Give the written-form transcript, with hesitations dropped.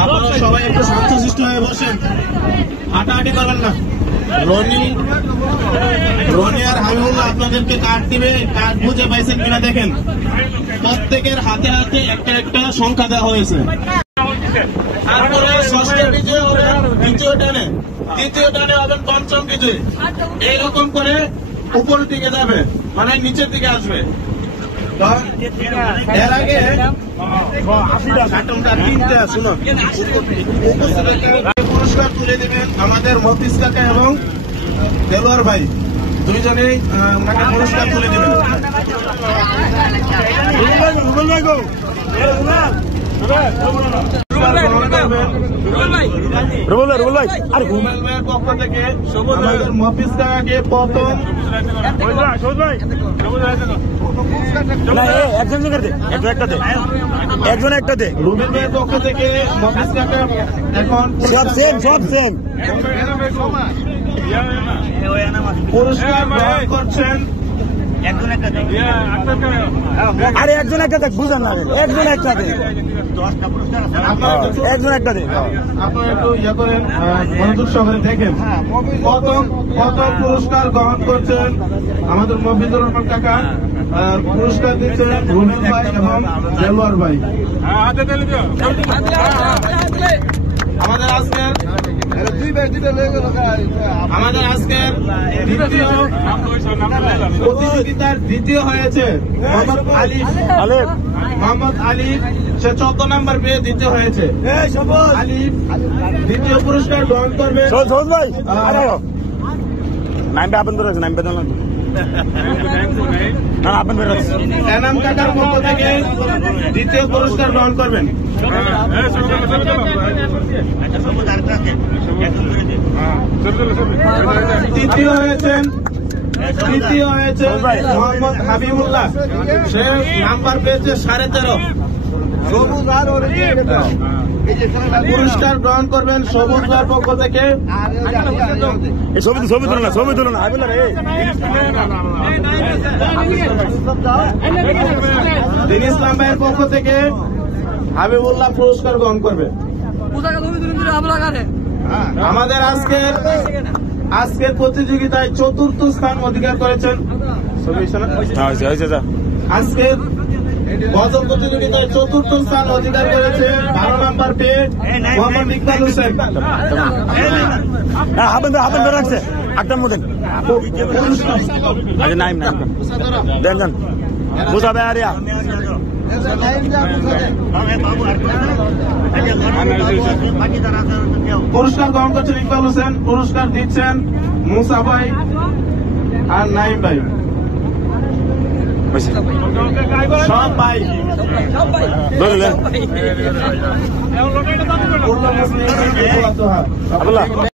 আপনারা সবাই একটু শান্তশিষ্ট হয়ে বসেন, হাঁটাহাঁটি করবেন না। রনি আর হাবিবুল্লাহ আপনাদেরকে কার্ড দিবে, কার্ড বুঝে পাইছেন কিনা দেখেন। প্রত্যেকের হাতে হাতে একটা একটা সংখ্যা দেওয়া হয়েছে। তারপরে ষষ্ঠ বিজয় হবে দ্বিতীয় টানে, তৃতীয় টানে হবেন পঞ্চম বিজয়। এইরকম করে উপরের দিকে যাবে, মানে নিচের দিকে আসবে। এর আগে পুরস্কার তুলে দেবেন আমাদের মফিজ কাকা এবং দেলোয়ার ভাই, দুইজনেই ওনাকে পুরস্কার তুলে দেবেন। পক্ষ থেকে আমাদের মফিজ কাকাকে প্রথম একজন একটা দে। রুবেল ভাইয়ের পক্ষ থেকে মফিজ কাকা এখন সব সেম পুরস্কার গ্রহণ করছেন। আরে একজন একটা দেখ, বুঝেন না, একজন একটা দে, একজন একটা দে। আপনারা একটু ইয়ে করেন, মনোযোগ সহকারে দেখেন। প্রথম পুরস্কার গ্রহণ করছেন আমাদের মফিজুর রহমান কাকা, পুরস্কার দিচ্ছেন রুবেল ভাই এবং দেলোয়ার ভাই। আমাদের আজকের প্রতিযোগিতার দ্বিতীয় হয়েছে মোহাম্মদ আলিফ, সে 14 নম্বর পেয়ে দ্বিতীয় হয়েছে। আলিফ দ্বিতীয় পুরস্কার গ্রহণ করবে। এনাম কাকার পক্ষ থেকে দ্বিতীয় পুরস্কার গ্রহণ করবেন। তৃতীয় হয়েছেন মোহাম্মদ হাবিবুল্লাহ, সে নাম্বার পেয়েছে 13.5। পুরস্কার গ্রহণ করবেন সবুজ ভাইয়ের পক্ষ থেকে। ছবি তুলো না দিন ইসলাম ভাইয়ের পক্ষ থেকে হাবিবুল্লাহ পুরস্কার গ্রহণ করবে। আমাদের আজকের প্রতিযোগিতায় 4র্থ স্থান অধিকার করেছেন। আজকের গজল প্রতিযোগিতায় 4র্থ স্থান অধিকার করেছে 12 নম্বর পেয়ে মোহাম্মদ ইকবাল হোসেন। রাখছে আটটার মধ্যে দেন বুঝাবে আরিয়া। পুরস্কার গ্রহণ করছেন ইকবাল হোসেন, পুরস্কার দিচ্ছেন মুসা ভাই আর নাইম ভাই, সব ভাই।